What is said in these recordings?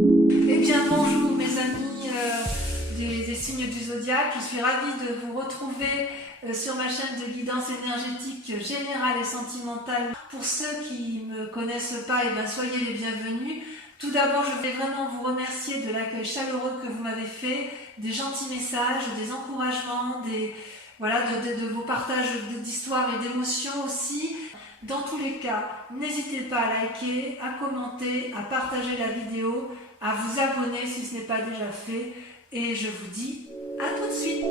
Eh bien bonjour mes amis des signes du zodiaque, je suis ravie de vous retrouver sur ma chaîne de guidance énergétique générale et sentimentale. Pour ceux qui ne me connaissent pas, eh bien, soyez les bienvenus. Tout d'abord, je voulais vraiment vous remercier de l'accueil chaleureux que vous m'avez fait, des gentils messages, des encouragements, de vos partages d'histoires et d'émotions aussi. Dans tous les cas, n'hésitez pas à liker, à commenter, à partager la vidéo, à vous abonner si ce n'est pas déjà fait. Et je vous dis à tout de suite.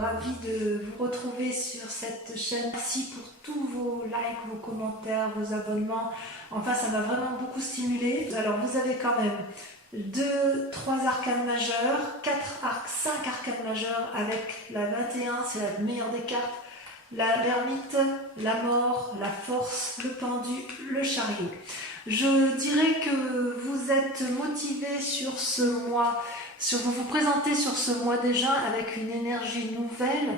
Ravie de vous retrouver sur cette chaîne. Merci pour tous vos likes, vos commentaires, vos abonnements. Enfin, ça m'a vraiment beaucoup stimulé. Alors, vous avez quand même 3 arcanes majeures, 5 arcanes majeures avec la 21, c'est la meilleure des cartes. L'ermite, la mort, la force, le pendu, le chariot. Je dirais que vous êtes motivé sur ce mois. Vous vous présentez sur ce mois déjà avec une énergie nouvelle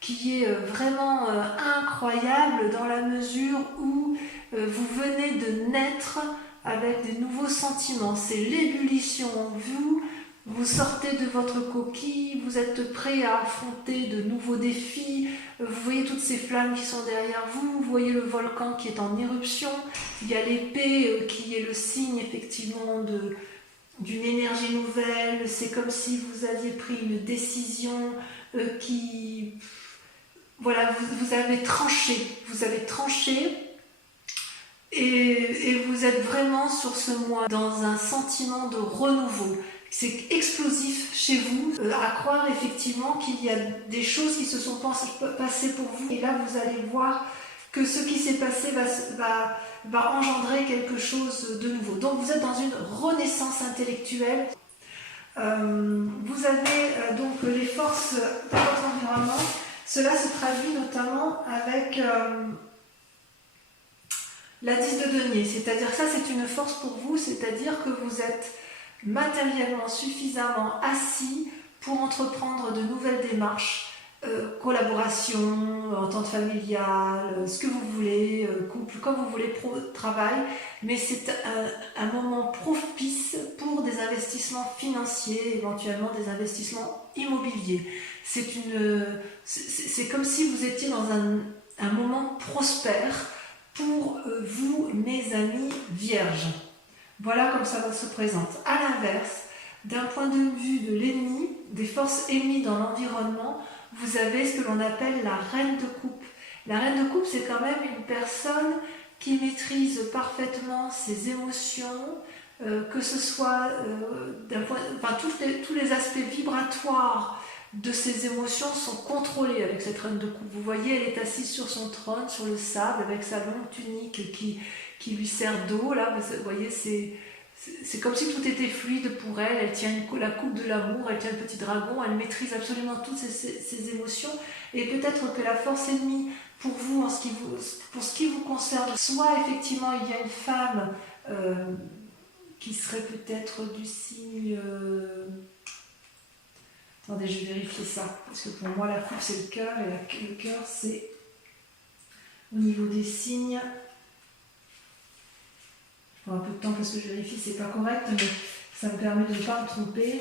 qui est vraiment incroyable dans la mesure où vous venez de naître avec des nouveaux sentiments. C'est l'ébullition en vous. Vous sortez de votre coquille, vous êtes prêt à affronter de nouveaux défis, vous voyez toutes ces flammes qui sont derrière vous, vous voyez le volcan qui est en éruption, il y a l'épée qui est le signe effectivement d'une énergie nouvelle, c'est comme si vous aviez pris une décision Voilà, vous avez tranché et vous êtes vraiment sur ce mois dans un sentiment de renouveau. C'est explosif chez vous, à croire effectivement qu'il y a des choses qui se sont passées pour vous. Et là, vous allez voir que ce qui s'est passé va engendrer quelque chose de nouveau. Donc, vous êtes dans une renaissance intellectuelle. Vous avez donc les forces de votre environnement. Cela se traduit notamment avec la 10 de denier. C'est-à-dire que ça, c'est une force pour vous, c'est-à-dire que vous êtes matériellement suffisamment assis pour entreprendre de nouvelles démarches, collaboration, entente familiale, ce que vous voulez, couple, comme vous voulez, travail, mais c'est un moment propice pour des investissements financiers, éventuellement des investissements immobiliers. C'est comme si vous étiez dans un moment prospère pour vous, mes amis vierges. Voilà comme ça se présente. À l'inverse, d'un point de vue de l'ennemi, des forces ennemies dans l'environnement, vous avez ce que l'on appelle la reine de coupe. La reine de coupe, c'est quand même une personne qui maîtrise parfaitement ses émotions, que ce soit tous les aspects vibratoires de ses émotions sont contrôlés avec cette reine de coupe. Vous voyez, elle est assise sur son trône, sur le sable, avec sa longue tunique qui lui sert d'eau. Là, vous voyez, c'est comme si tout était fluide pour elle. Elle tient la coupe de l'amour, elle tient le petit dragon, elle maîtrise absolument toutes ses émotions. Et peut-être que la force ennemie pour vous, pour ce qui vous concerne, soit effectivement il y a une femme qui serait peut-être du signe... Attendez, je vais vérifier ça, parce que pour moi la coupe c'est le cœur, et le cœur c'est au niveau des signes. Je prends un peu de temps parce que je vérifie, c'est pas correct, mais ça me permet de ne pas me tromper.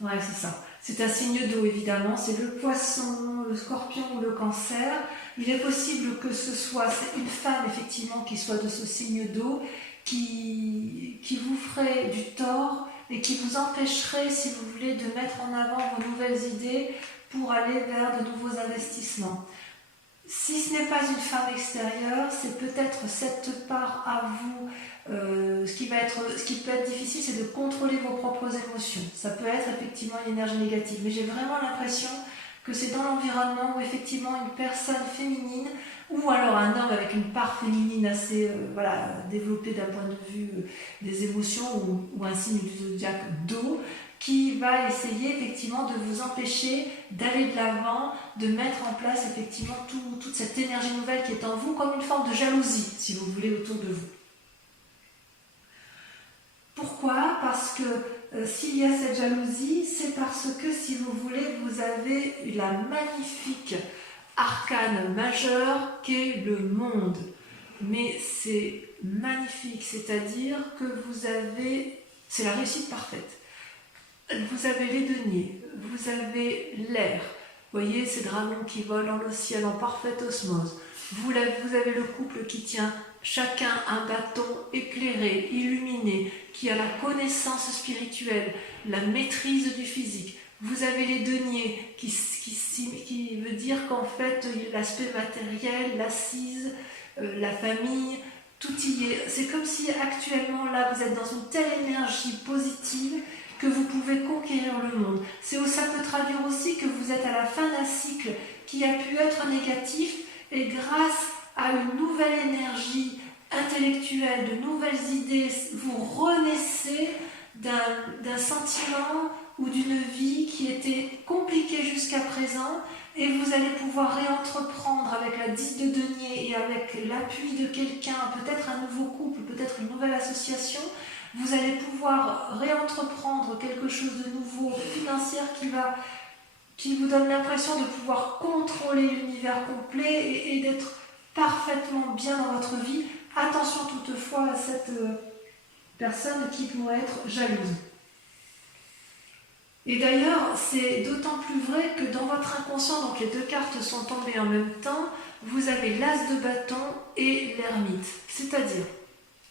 Ouais, c'est ça. C'est un signe d'eau évidemment, c'est le poisson, le scorpion ou le cancer. Il est possible que ce soit une femme effectivement qui soit de ce signe d'eau, qui vous ferait du tort et qui vous empêcherait, si vous voulez, de mettre en avant vos nouvelles idées pour aller vers de nouveaux investissements. Si ce n'est pas une femme extérieure, c'est peut-être cette part à vous. Ce qui peut être difficile, c'est de contrôler vos propres émotions. Ça peut être effectivement une énergie négative, mais j'ai vraiment l'impression que c'est dans l'environnement où effectivement une personne féminine ou alors un homme avec une part féminine assez développée d'un point de vue des émotions ou un signe du zodiaque d'eau qui va essayer effectivement de vous empêcher d'aller de l'avant, de mettre en place effectivement toute cette énergie nouvelle qui est en vous, comme une forme de jalousie, si vous voulez, autour de vous. Pourquoi? Parce que s'il y a cette jalousie, c'est parce que, si vous voulez, vous avez la magnifique arcane majeur qu'est le monde. Mais c'est magnifique, c'est-à-dire que vous avez, c'est la réussite parfaite. Vous avez les deniers, vous avez l'air, vous voyez ces dragons qui volent dans le ciel en parfaite osmose. Vous avez le couple qui tient chacun un bâton éclairé, illuminé, qui a la connaissance spirituelle, la maîtrise du physique. Vous avez les deniers qui veut dire qu'en fait l'aspect matériel, l'assise, la famille, tout y est. C'est comme si actuellement là vous êtes dans une telle énergie positive que vous pouvez conquérir le monde. Ça peut traduire aussi que vous êtes à la fin d'un cycle qui a pu être négatif, et grâce à une nouvelle énergie intellectuelle, de nouvelles idées, vous renaissez d'un sentiment ou d'une vie qui était compliquée jusqu'à présent, et vous allez pouvoir réentreprendre avec la 10 de denier et avec l'appui de quelqu'un, peut-être un nouveau couple, peut-être une nouvelle association. Vous allez pouvoir réentreprendre quelque chose de nouveau, financier, qui vous donne l'impression de pouvoir contrôler l'univers complet et d'être parfaitement bien dans votre vie. Attention toutefois à cette personne qui pourrait être jalouse. Et d'ailleurs, c'est d'autant plus vrai que dans votre inconscient, donc les deux cartes sont tombées en même temps, vous avez l'as de bâton et l'ermite. C'est-à-dire,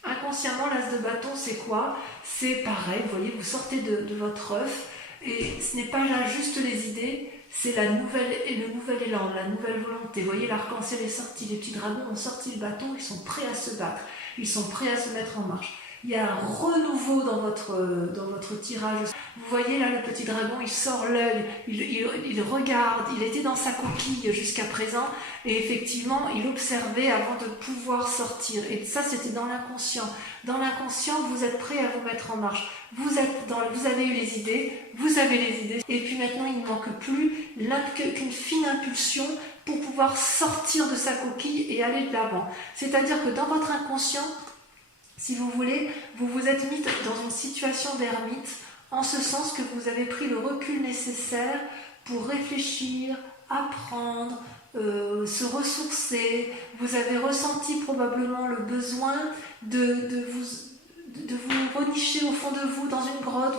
inconsciemment, l'as de bâton, c'est quoi? C'est pareil, vous voyez, vous sortez de votre œuf, et ce n'est pas là juste les idées, c'est le nouvel élan, la nouvelle volonté. Vous voyez, l'arc-en-ciel est sorti, les petits dragons ont sorti le bâton, ils sont prêts à se battre, ils sont prêts à se mettre en marche. Il y a un renouveau dans votre tirage. Vous voyez là, le petit dragon, il sort l'œil, il regarde, il était dans sa coquille jusqu'à présent, et effectivement, il observait avant de pouvoir sortir. Et ça, c'était dans l'inconscient. Dans l'inconscient, vous êtes prêt à vous mettre en marche. Vous avez eu les idées, vous avez les idées, et puis maintenant, il ne manque plus qu'une fine impulsion pour pouvoir sortir de sa coquille et aller de l'avant. C'est-à-dire que dans votre inconscient, si vous voulez, vous vous êtes mis dans une situation d'ermite, en ce sens que vous avez pris le recul nécessaire pour réfléchir, apprendre, se ressourcer. Vous avez ressenti probablement le besoin de vous renicher au fond de vous dans une grotte.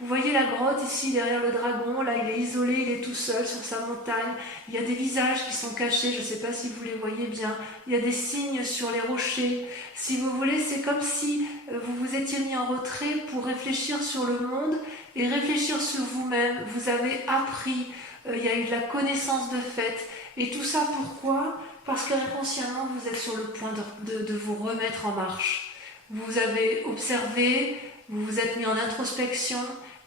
Vous voyez la grotte ici derrière le dragon, là il est isolé, il est tout seul sur sa montagne. Il y a des visages qui sont cachés, je ne sais pas si vous les voyez bien. Il y a des signes sur les rochers. Si vous voulez, c'est comme si vous vous étiez mis en retrait pour réfléchir sur le monde et réfléchir sur vous-même. Vous avez appris, il y a eu de la connaissance de fait. Et tout ça pourquoi? Parce qu'inconsciemment vous êtes sur le point de vous remettre en marche. Vous avez observé, vous vous êtes mis en introspection,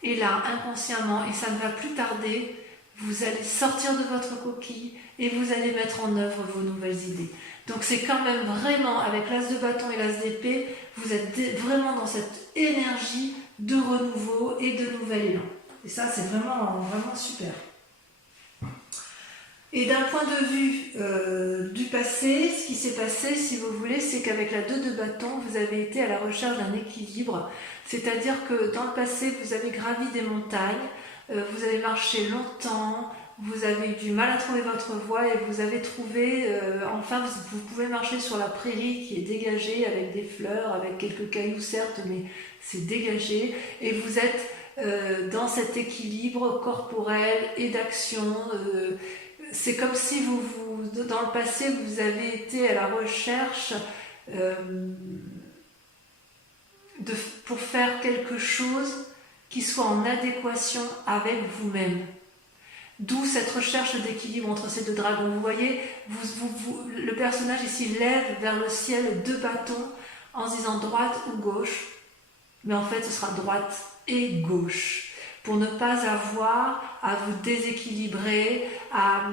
et là, inconsciemment, et ça ne va plus tarder, vous allez sortir de votre coquille et vous allez mettre en œuvre vos nouvelles idées. Donc c'est quand même vraiment, avec l'as de bâton et l'as d'épée, vous êtes vraiment dans cette énergie de renouveau et de nouvel élan. Et ça, c'est vraiment, vraiment super. Et d'un point de vue du passé, ce qui s'est passé, si vous voulez, c'est qu'avec la 2 de bâton, vous avez été à la recherche d'un équilibre. C'est-à-dire que dans le passé, vous avez gravi des montagnes, vous avez marché longtemps, vous avez eu du mal à trouver votre voie et vous avez trouvé, enfin, vous pouvez marcher sur la prairie qui est dégagée avec des fleurs, avec quelques cailloux certes, mais c'est dégagé. Et vous êtes dans cet équilibre corporel et d'action. C'est comme si dans le passé, vous avez été à la recherche pour faire quelque chose qui soit en adéquation avec vous-même. D'où cette recherche d'équilibre entre ces deux dragons. Vous voyez, le personnage ici lève vers le ciel 2 bâtons en se disant droite ou gauche, mais en fait ce sera droite et gauche. Pour ne pas avoir à vous déséquilibrer, à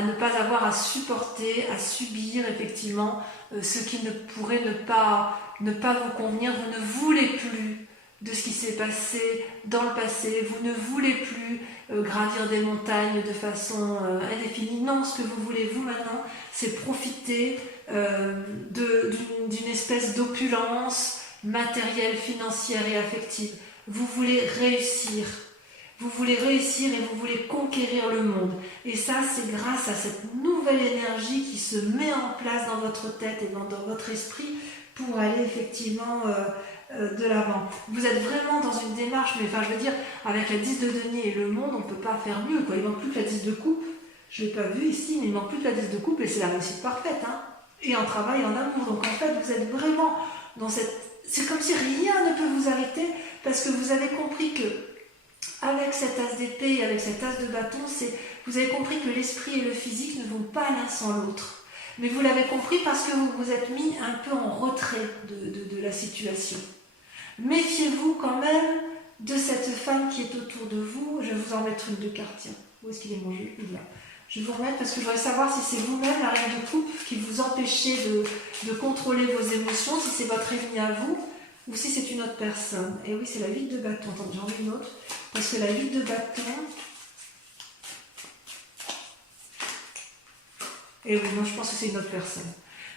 ne pas avoir à supporter, à subir effectivement ce qui ne pourrait ne pas vous convenir. Vous ne voulez plus de ce qui s'est passé dans le passé. Vous ne voulez plus gravir des montagnes de façon indéfinie. Non, ce que vous voulez, vous, maintenant, c'est profiter d'une espèce d'opulence matérielle, financière et affective. Vous voulez réussir. Vous voulez réussir et vous voulez conquérir le monde. Et ça, c'est grâce à cette nouvelle énergie qui se met en place dans votre tête et dans votre esprit pour aller effectivement de l'avant. Vous êtes vraiment dans une démarche, mais enfin, je veux dire, avec la 10 de denier et le monde, on ne peut pas faire mieux, quoi. Il ne manque plus que la 10 de coupe. Je ne l'ai pas vu ici, mais il ne manque plus que la 10 de coupe et c'est la réussite parfaite. Hein. Et en travail, et en amour. Donc en fait, vous êtes vraiment dans cette... C'est comme si rien ne peut vous arrêter parce que vous avez compris que avec cet as d'épée et avec cet as de bâton, vous avez compris que l'esprit et le physique ne vont pas l'un sans l'autre. Mais vous l'avez compris parce que vous vous êtes mis un peu en retrait de la situation. Méfiez-vous quand même de cette femme qui est autour de vous. Je vais vous en mettre une de cartes. Tiens, où est-ce qu'il est mon jeu? Il est là. Je vais vous remettre parce que je voudrais savoir si c'est vous-même, la reine de coupe, qui vous empêchez de contrôler vos émotions, si c'est votre ennemi à vous, ou si c'est une autre personne. Et oui, c'est la 8 de bâton. Attendez, j'en ai une autre. Parce que la 8 de bâton... Et oui, non, je pense que c'est une autre personne.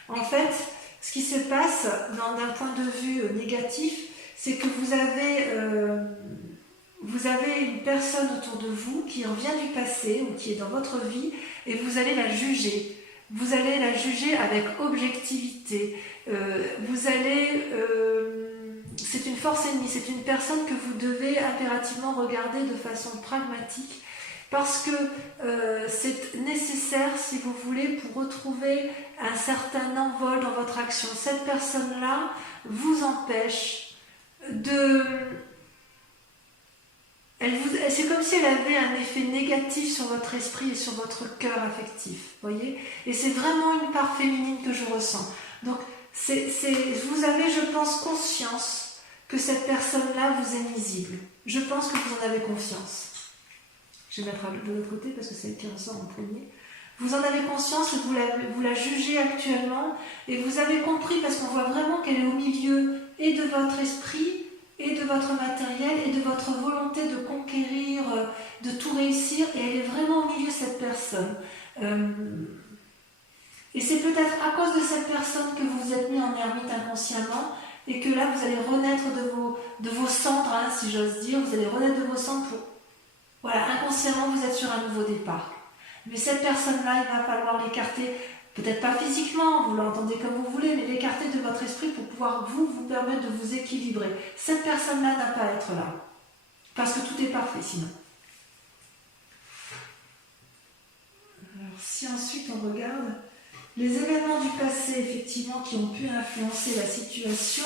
En fait, ce qui se passe d'un point de vue négatif, c'est que vous avez une personne autour de vous qui revient du passé ou qui est dans votre vie et vous allez la juger. Vous allez la juger avec objectivité. C'est une force ennemie, c'est une personne que vous devez impérativement regarder de façon pragmatique parce que c'est nécessaire, si vous voulez, pour retrouver un certain envol dans votre action. Cette personne-là vous empêche de... C'est comme si elle avait un effet négatif sur votre esprit et sur votre cœur affectif, voyez. Et c'est vraiment une part féminine que je ressens. Donc, vous avez, je pense, conscience que cette personne-là vous est nuisible. Je pense que vous en avez conscience. Je vais mettre de l'autre côté parce que c'est elle qui ressort en premier. Vous en avez conscience, vous la jugez actuellement et vous avez compris parce qu'on voit vraiment qu'elle est au milieu et de votre esprit et de votre matériel et de votre volonté de conquérir, de tout réussir et elle est vraiment au milieu de cette personne. Et c'est peut-être à cause de cette personne que vous vous êtes mis en ermite inconsciemment et que là vous allez renaître de vos cendres, hein, si j'ose dire, vous allez renaître de vos cendres pour... Voilà, inconsciemment vous êtes sur un nouveau départ. Mais cette personne-là, il va falloir l'écarter, peut-être pas physiquement, vous l'entendez comme vous voulez, mais l'écarter de votre esprit pour pouvoir vous permettre de vous équilibrer. Cette personne-là n'a pas à être là, parce que tout est parfait sinon. Alors si ensuite on regarde les événements du passé, effectivement, qui ont pu influencer la situation,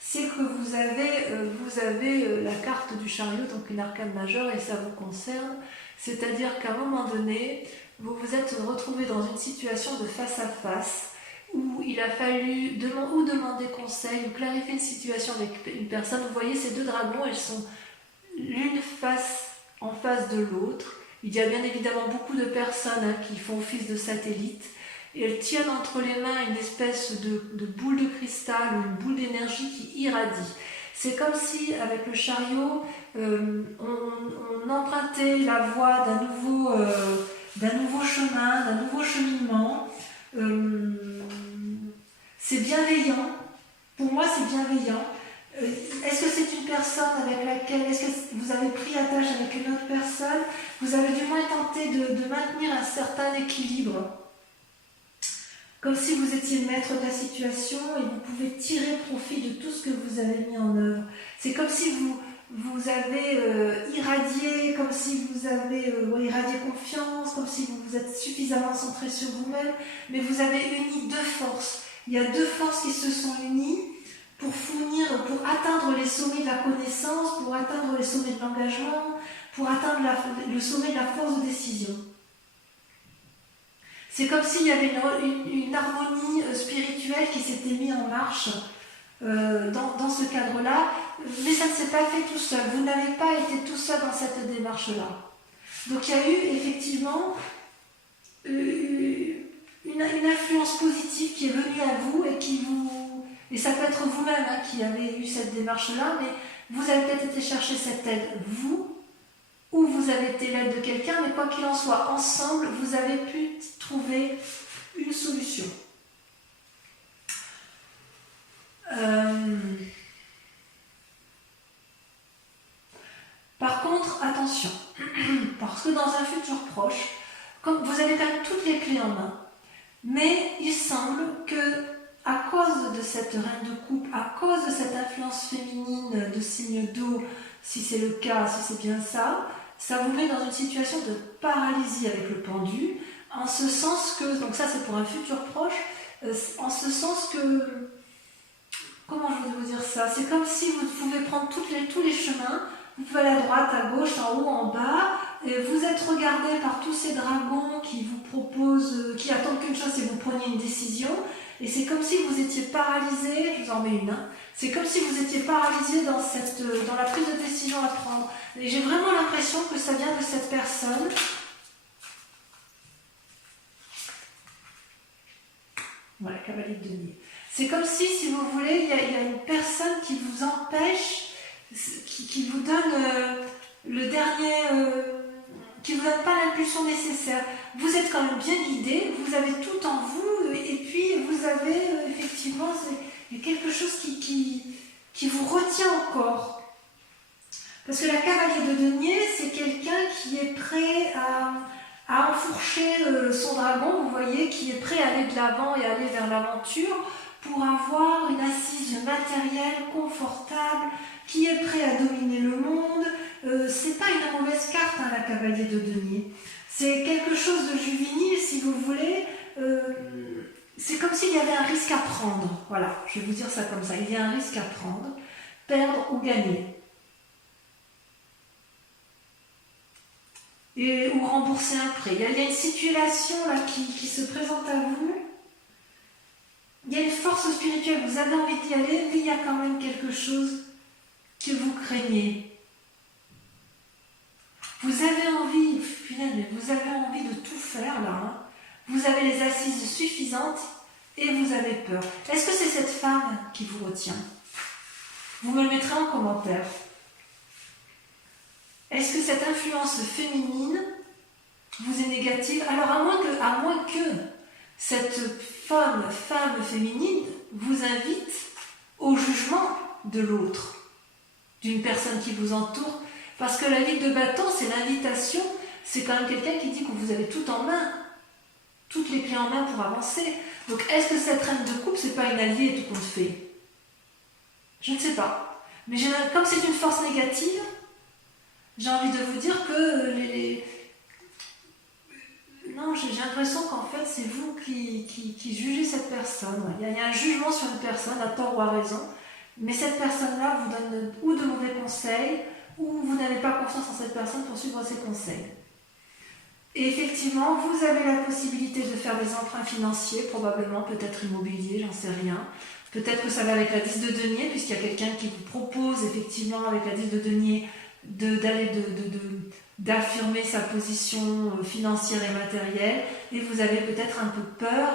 c'est que vous avez la carte du chariot, donc une arcane majeure, et ça vous concerne. C'est-à-dire qu'à un moment donné, vous vous êtes retrouvé dans une situation de face à face où il a fallu demander conseil ou clarifier une situation avec une personne. Vous voyez ces deux dragons, elles sont l'une en face de l'autre. Il y a bien évidemment beaucoup de personnes qui font office de satellites et elles tiennent entre les mains une espèce de boule de cristal ou une boule d'énergie qui irradie. C'est comme si, avec le chariot, on empruntait la voie d'un nouveau chemin, d'un nouveau cheminement. C'est bienveillant. Pour moi, c'est bienveillant. Est-ce que c'est une personne avec laquelle... Est-ce que vous avez pris attache avec une autre personne? Vous avez du moins tenté de maintenir un certain équilibre. Comme si vous étiez le maître de la situation et vous pouvez tirer profit de tout ce que vous avez mis en œuvre. C'est comme si vous avez irradié, comme si vous avez irradié confiance, comme si vous vous êtes suffisamment centré sur vous-même, mais vous avez uni deux forces. Il y a deux forces qui se sont unies pour atteindre les sommets de la connaissance, pour atteindre les sommets de l'engagement, pour atteindre le sommet de la force de décision. C'est comme s'il y avait une harmonie spirituelle qui s'était mise en marche dans ce cadre-là, mais ça ne s'est pas fait tout seul. Vous n'avez pas été tout seul dans cette démarche-là. Donc il y a eu effectivement une influence positive qui est venue à vous et ça peut être vous-même qui avez eu cette démarche-là, mais vous avez peut-être été chercher cette aide, vous, ou vous avez été l'aide de quelqu'un, mais quoi qu'il en soit, ensemble, vous avez pu trouver une solution. Par contre, attention, parce que dans un futur proche, comme vous avez quand même toutes les clés en main, mais il semble que, à cause de cette reine de coupe, à cause de cette influence féminine de signe d'eau, si c'est le cas, si c'est bien ça, ça vous met dans une situation de paralysie avec le pendu, en ce sens que, donc ça c'est pour un futur proche, en ce sens que, comment je vais vous dire ça, c'est comme si vous pouvez prendre tous les chemins, vous pouvez aller à droite, à gauche, en haut, en bas, et vous êtes regardé par tous ces dragons qui vous proposent, qui attendent qu'une chose, c'est que vous preniez une décision, et c'est comme si vous étiez paralysé, je vous en mets une, hein, c'est comme si vous étiez paralysé dans la prise de décision à prendre. Et j'ai vraiment l'impression que ça vient de cette personne. Voilà, cavalier de denier. C'est comme si vous voulez, il y a une personne qui vous empêche, qui vous donne le dernier, qui ne vous donne pas l'impulsion nécessaire. Vous êtes quand même bien guidé, vous avez tout en vous, et puis vous avez effectivement il y a quelque chose qui vous retient encore. Parce que la cavalier de denier, c'est quelqu'un qui est prêt à enfourcher son dragon, vous voyez, qui est prêt à aller de l'avant et aller vers l'aventure pour avoir une assise matérielle, confortable, qui est prêt à dominer le monde. C'est pas une mauvaise carte, hein, la cavalier de denier. C'est quelque chose de juvénile, si vous voulez. C'est comme s'il y avait un risque à prendre. Voilà, je vais vous dire ça comme ça. Il y a un risque à prendre, perdre ou gagner. Ou rembourser un prêt. Il y a une situation là qui se présente à vous. Il y a une force spirituelle, vous avez envie d'y aller, mais il y a quand même quelque chose que vous craignez. Vous avez envie, finalement, vous avez envie de tout faire là. Hein. Vous avez les assises suffisantes et vous avez peur. Est-ce que c'est cette femme qui vous retient? Vous me le mettrez en commentaire. Est-ce que cette influence féminine vous est négative? Alors à moins que cette femme féminine vous invite au jugement de l'autre, d'une personne qui vous entoure. Parce que la ligue de bâton, c'est l'invitation, c'est quand même quelqu'un qui dit que vous avez tout en main, toutes les clés en main pour avancer. Donc est-ce que cette reine de coupe, c'est pas une alliée tout compte fait? Je ne sais pas. Mais comme c'est une force négative, j'ai envie de vous dire que non, j'ai l'impression qu'en fait, c'est vous qui jugez cette personne. Il y a un jugement sur une personne, à tort ou à raison, mais cette personne-là vous donne ou de mauvais conseils, ou vous n'avez pas confiance en cette personne pour suivre ses conseils. Et effectivement, vous avez la possibilité de faire des emprunts financiers, probablement, peut-être immobilier, j'en sais rien. Peut-être que ça va avec la 10 de denier, puisqu'il y a quelqu'un qui vous propose, effectivement, avec la 10 de denier, d'affirmer sa position financière et matérielle, et vous avez peut-être un peu peur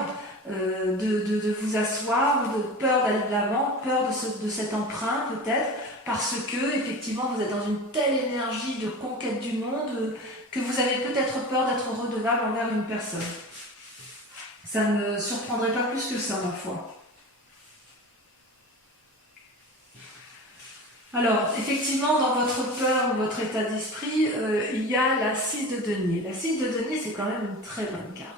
de vous asseoir, peur d'aller de l'avant, peur de cet emprunt peut-être, parce que effectivement vous êtes dans une telle énergie de conquête du monde que vous avez peut-être peur d'être redevable envers une personne. Ça ne me surprendrait pas plus que ça, ma foi. Alors, effectivement, dans votre peur ou votre état d'esprit, il y a la 6 de denier. La 6 de denier, c'est quand même une très bonne carte.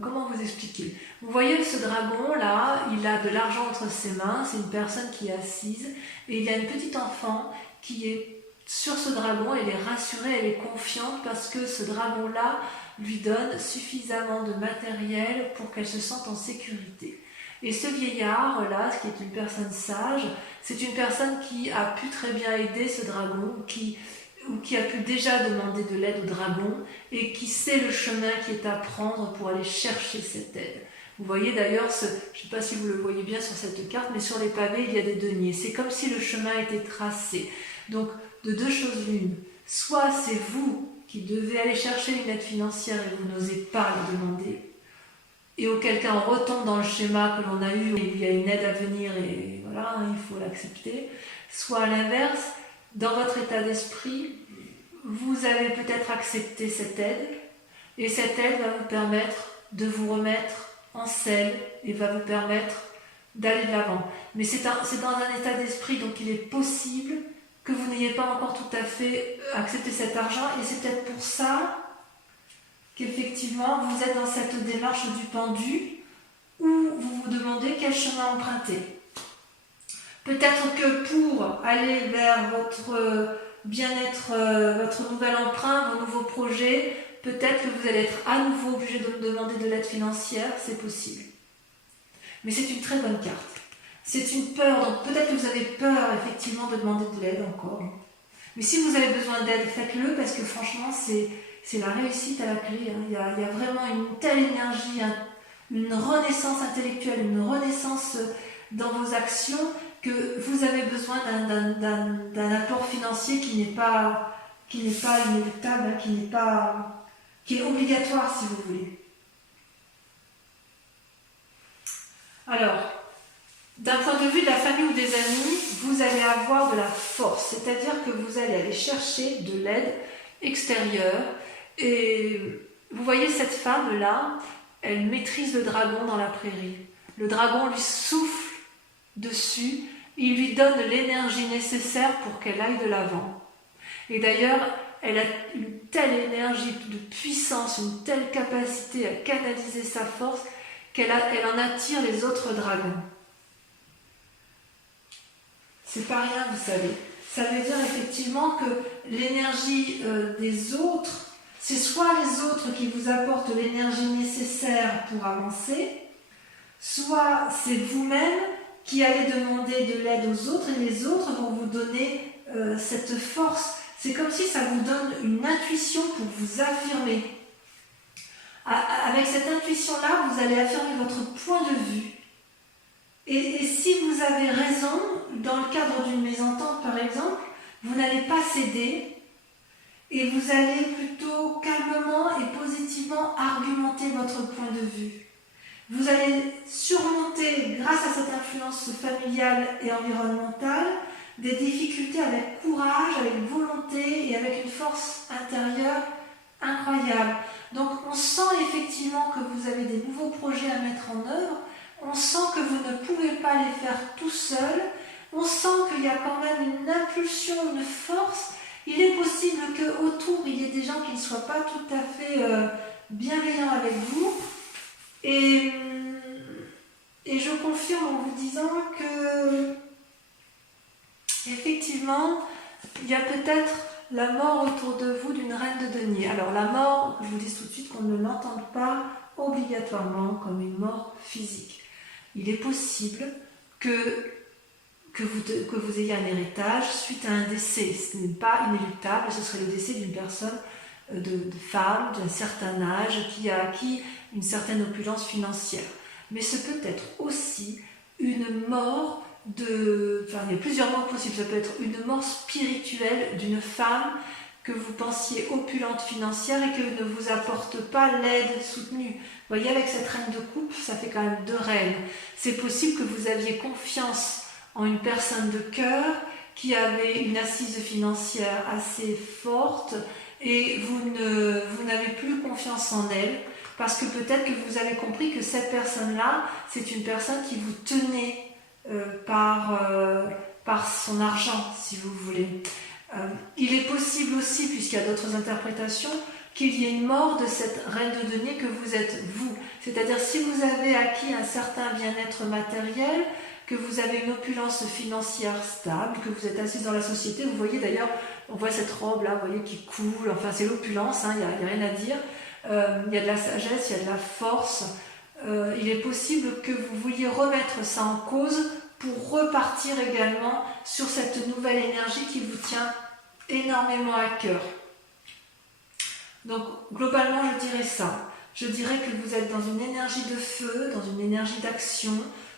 Comment vous expliquer? Vous voyez ce dragon là, il a de l'argent entre ses mains, c'est une personne qui est assise, et il y a une petite enfant qui est sur ce dragon, elle est rassurée, elle est confiante parce que ce dragon là lui donne suffisamment de matériel pour qu'elle se sente en sécurité. Et ce vieillard là, qui est une personne sage, c'est une personne qui a pu très bien aider ce dragon, ou qui a pu déjà demander de l'aide au dragon et qui sait le chemin qui est à prendre pour aller chercher cette aide. Vous voyez d'ailleurs, je ne sais pas si vous le voyez bien sur cette carte, mais sur les pavés, il y a des deniers. C'est comme si le chemin était tracé. Donc, de deux choses l'une. Soit c'est vous qui devez aller chercher une aide financière et vous n'osez pas le demander, et auquel cas on retombe dans le schéma que l'on a eu, et il y a une aide à venir et voilà, il faut l'accepter. Soit à l'inverse, dans votre état d'esprit, vous avez peut-être accepté cette aide, et cette aide va vous permettre de vous remettre en selle et va vous permettre d'aller de l'avant. Mais c'est dans un état d'esprit, donc il est possible que vous n'ayez pas encore tout à fait accepté cet argent, et c'est peut-être pour ça qu'effectivement vous êtes dans cette démarche du pendu où vous vous demandez quel chemin emprunter. Peut-être que pour aller vers votre bien-être, votre nouvel emprunt, vos nouveaux projets, peut-être que vous allez être à nouveau obligé de me demander de l'aide financière, c'est possible. Mais c'est une très bonne carte. C'est une peur, donc peut-être que vous avez peur effectivement de demander de l'aide encore. Mais si vous avez besoin d'aide, faites-le, parce que franchement, c'est la réussite à la clé. Hein. Il y a vraiment une telle énergie, une renaissance intellectuelle, une renaissance dans vos actions, que vous avez besoin d'un apport financier qui n'est pas inéluctable, qui est obligatoire si vous voulez. Alors, d'un point de vue de la famille ou des amis, vous allez avoir de la force, c'est-à-dire que vous allez aller chercher de l'aide extérieure. Et vous voyez cette femme-là, elle maîtrise le dragon dans la prairie. Le dragon lui souffle dessus, il lui donne l'énergie nécessaire pour qu'elle aille de l'avant. Et d'ailleurs, elle a une telle énergie de puissance, une telle capacité à canaliser sa force qu'elle en attire les autres dragons. C'est pas rien, vous savez. Ça veut dire effectivement que l'énergie des autres, c'est soit les autres qui vous apportent l'énergie nécessaire pour avancer, soit c'est vous-même qui allez demander de l'aide aux autres, et les autres vont vous donner cette force. C'est comme si ça vous donne une intuition pour vous affirmer. Avec cette intuition-là, vous allez affirmer votre point de vue. Et si vous avez raison, dans le cadre d'une mésentente par exemple, vous n'allez pas céder, et vous allez plutôt calmement et positivement argumenter votre point de vue. Vous allez surmonter, grâce à cette influence familiale et environnementale, des difficultés avec courage, avec volonté et avec une force intérieure incroyable. Donc on sent effectivement que vous avez des nouveaux projets à mettre en œuvre, on sent que vous ne pouvez pas les faire tout seul, on sent qu'il y a quand même une impulsion, une force. Il est possible qu'autour il y ait des gens qui ne soient pas tout à fait bienveillants avec vous. Et je confirme en vous disant que effectivement, il y a peut-être la mort autour de vous d'une reine de denier. Alors la mort, je vous dis tout de suite qu'on ne l'entende pas obligatoirement comme une mort physique. Il est possible que vous ayez un héritage suite à un décès. Ce n'est pas inéluctable, ce serait le décès d'une personne, de femme d'un certain âge qui a acquis une certaine opulence financière. Mais ce peut être aussi une mort enfin il y a plusieurs morts possibles. Ça peut être une mort spirituelle d'une femme que vous pensiez opulente financière et que ne vous apporte pas l'aide soutenue. Vous voyez, avec cette reine de coupe, ça fait quand même 2 reines. C'est possible que vous aviez confiance en une personne de cœur qui avait une assise financière assez forte et vous n'avez plus confiance en elle parce que peut-être que vous avez compris que cette personne-là, c'est une personne qui vous tenait par son argent, si vous voulez. Il est possible aussi, puisqu'il y a d'autres interprétations, qu'il y ait une mort de cette reine de denier que vous êtes vous. C'est-à-dire si vous avez acquis un certain bien-être matériel, que vous avez une opulence financière stable, que vous êtes assise dans la société, vous voyez d'ailleurs, on voit cette robe-là, vous voyez, qui coule, enfin c'est l'opulence, il n'y a rien à dire. Il y a de la sagesse, il y a de la force. Il est possible que vous vouliez remettre ça en cause pour repartir également sur cette nouvelle énergie qui vous tient énormément à cœur. Donc globalement je dirais ça. Je dirais que vous êtes dans une énergie de feu, dans une énergie d'action,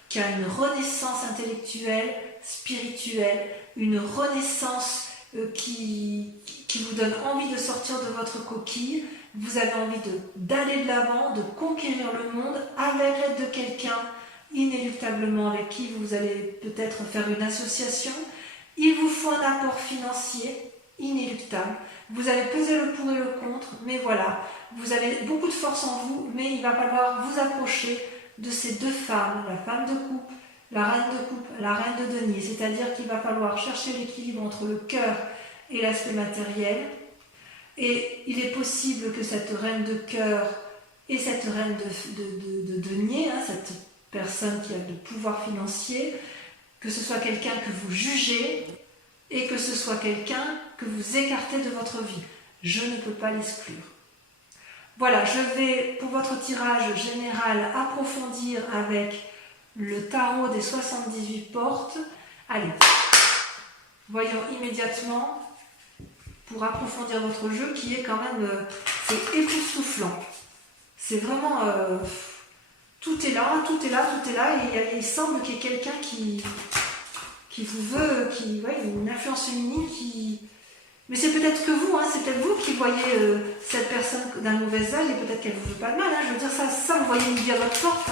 qui a une renaissance intellectuelle, spirituelle, une renaissance qui qui vous donne envie de sortir de votre coquille. Vous avez envie d'aller de l'avant, de conquérir le monde avec l'aide de quelqu'un, inéluctablement avec qui vous allez peut-être faire une association. Il vous faut un apport financier inéluctable. Vous allez peser le pour et le contre, mais voilà, vous avez beaucoup de force en vous, mais il va falloir vous approcher de ces deux femmes, la femme de coupe, la reine de coupe, la reine de denier. C'est-à-dire qu'il va falloir chercher l'équilibre entre le cœur et l'aspect matériel. Et il est possible que cette reine de cœur et cette reine de denier, cette personne qui a le pouvoir financier, que ce soit quelqu'un que vous jugez et que ce soit quelqu'un que vous écartez de votre vie. Je ne peux pas l'exclure. Voilà, je vais pour votre tirage général approfondir avec le tarot des 78 portes. Allez, voyons immédiatement pour approfondir votre jeu qui est quand même c'est époustouflant. C'est vraiment tout est là, tout est là, tout est là et il semble qu'il y ait quelqu'un qui vous veut, une influence féminine qui... Mais c'est peut-être que vous, c'est peut-être vous qui voyez cette personne d'un mauvais œil et peut-être qu'elle vous veut pas de mal. Je veux dire, ça vous voyez midi à votre porte.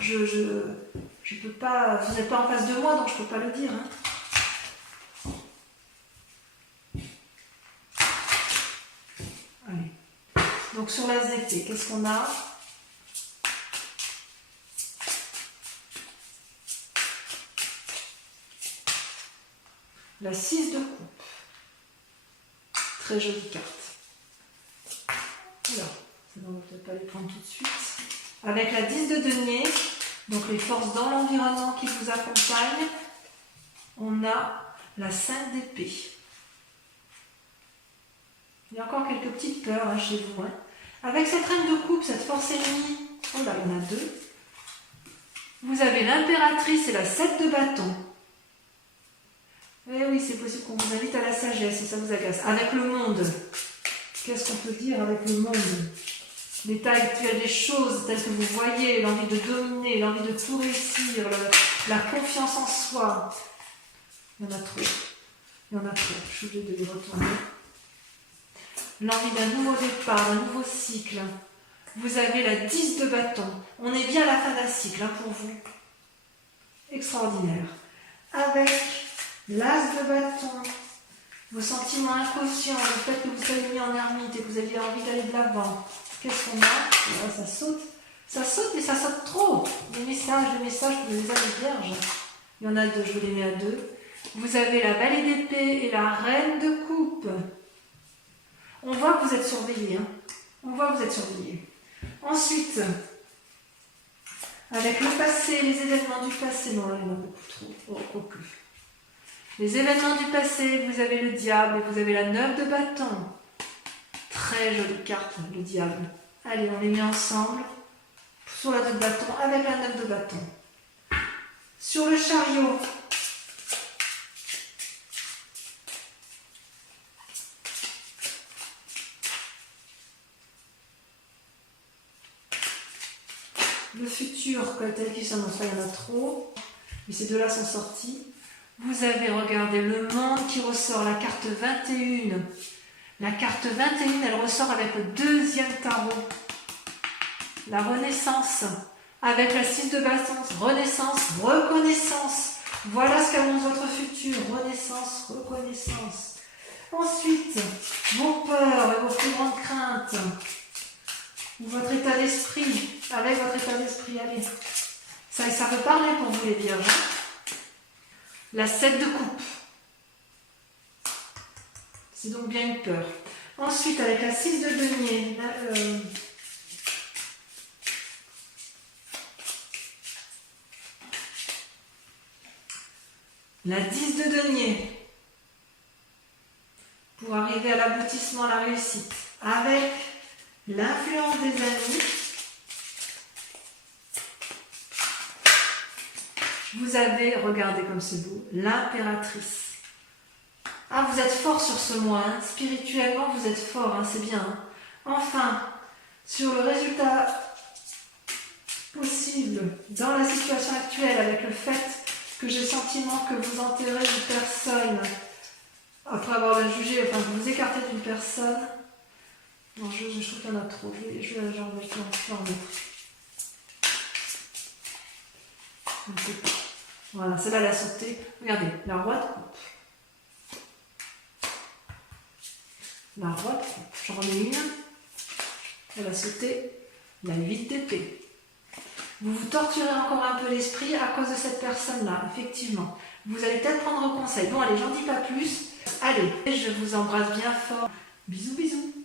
Je peux pas, vous n'êtes pas en face de moi, donc je peux pas le dire. Allez. Donc sur l'as d'épée, qu'est-ce qu'on a ? La 6 de coupe. Très jolie carte. Alors, on ne va peut-être pas les prendre tout de suite. Avec la 10 de denier, donc les forces dans l'environnement qui vous accompagnent, on a la 5 d'épée. Il y a encore quelques petites peurs chez vous. Avec cette reine de coupe, cette force ennemie, oh là, il y en a deux. Vous avez l'impératrice et la 7 de bâton. Eh oui, c'est possible qu'on vous invite à la sagesse et ça vous agace. Avec le monde, qu'est-ce qu'on peut dire avec le monde ? L'état actuel des choses telles que vous voyez, l'envie de dominer, l'envie de tout réussir, la confiance en soi. Il y en a trop. Il y en a trop. Je suis obligée de les retourner. L'envie d'un nouveau départ, d'un nouveau cycle. Vous avez la 10 de bâton. On est bien à la fin d'un cycle pour vous. Extraordinaire. Avec l'as de bâton, vos sentiments inconscients, le fait que vous soyez mis en ermite et que vous aviez envie d'aller de l'avant. Qu'est-ce qu'on a ? Là, ça saute. Ça saute, mais ça saute trop. Les messages, vous les avez vierges. Il y en a deux, je vous les mets à deux. Vous avez la valée d'épée et la reine de coupe. On voit que vous êtes surveillé. On voit que vous êtes surveillé. Ensuite, avec le passé, les événements du passé. Non, là, il y en a beaucoup trop. Oh, plus. Les événements du passé, vous avez le diable et vous avez la 9 de bâton. Très jolie carte, le diable. Allez, on les met ensemble sur la 2 de bâton avec la 9 de bâton. Sur le chariot, le futur, tel qu'il s'annonce, il y en a trop, mais ces deux-là sont sortis. Vous avez, regardé le monde qui ressort, la carte 21. La carte 21, elle ressort avec le deuxième tarot. La renaissance. Avec la 6 de bâton. Renaissance, reconnaissance. Voilà ce qu'annonce votre futur. Renaissance, reconnaissance. Ensuite, vos peurs et vos plus grandes craintes. Ou votre état d'esprit. Avec votre état d'esprit, allez. Ça veut parler pour vous les vierges. La 7 de coupe. C'est donc bien une peur. Ensuite, avec la 6 de denier, la 10 de denier, pour arriver à l'aboutissement, à la réussite. Avec l'influence des amis, vous avez, regardez comme c'est beau, l'impératrice. Ah, vous êtes fort sur ce mois, spirituellement vous êtes fort, c'est bien. Enfin, sur le résultat possible dans la situation actuelle, avec le fait que j'ai le sentiment que vous enterrez une personne après avoir la jugé, enfin vous vous écartez d'une personne. Non, je trouve qu'il y en a trop. Je vais en mettre. Voilà, celle-là, elle a sauté. Regardez, la roi de coupe. La roi de coupe. J'en remets une. Elle a sauté. La 8 d'épée. Vous vous torturez encore un peu l'esprit à cause de cette personne-là, effectivement. Vous allez peut-être prendre conseil. Bon, allez, j'en dis pas plus. Allez, je vous embrasse bien fort. Bisous, bisous.